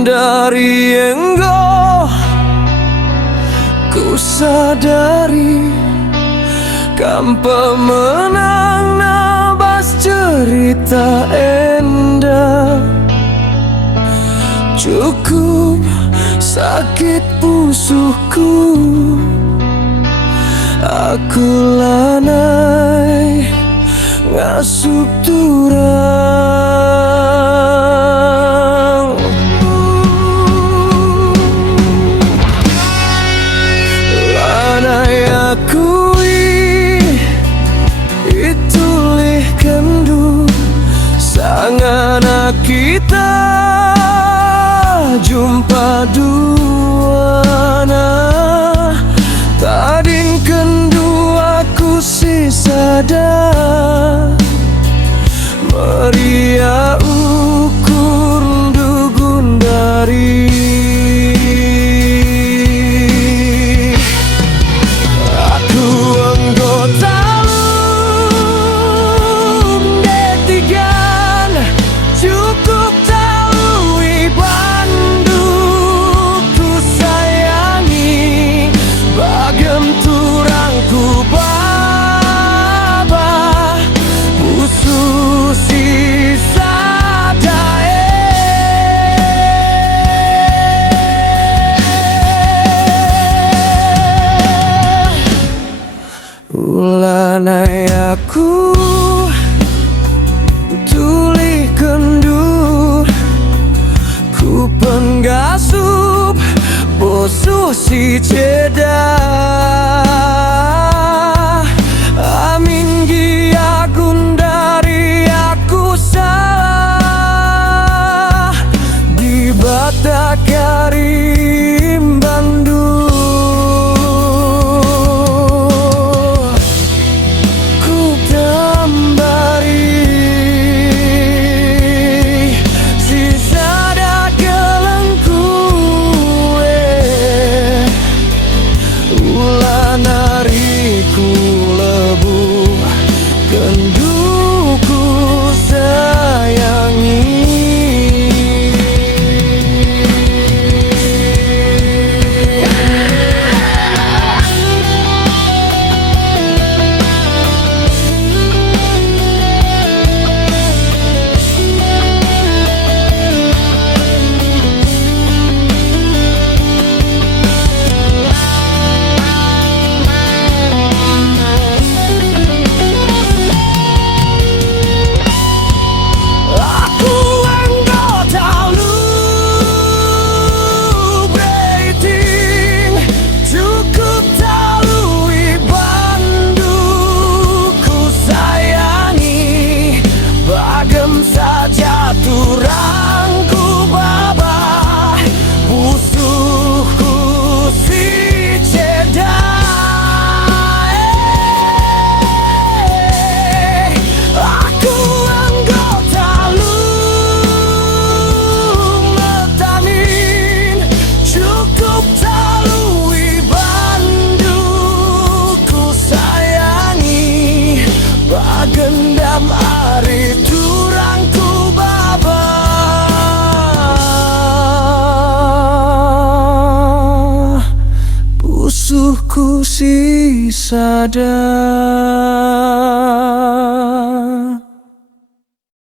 dari engkau ku sadari kan pemenang nabas cerita endah. Cukup sakit pusuhku, aku lanai ngasup turang. Lanai akui itulih kendu sangana kita jumpa duana. Tading kendu aku si sadar Maria ukur dugun dari aku anggota lum detigan cukup talui banduk ku sayangi bagem turangku baba busu sisa dae. Ulanai aku tuli kendu ku penggasup bosuh si cedah. Amin gia gundari aku salah di bata karim Bandung. Ku tambari sisa da kelengku ulanariku lebu kenduku sayangi. Turangku baba busuhku si cedah. Aku anggota lum metamin cukup talui banduk ku sayangi bagendam ari turangku baba busuhku si sadar.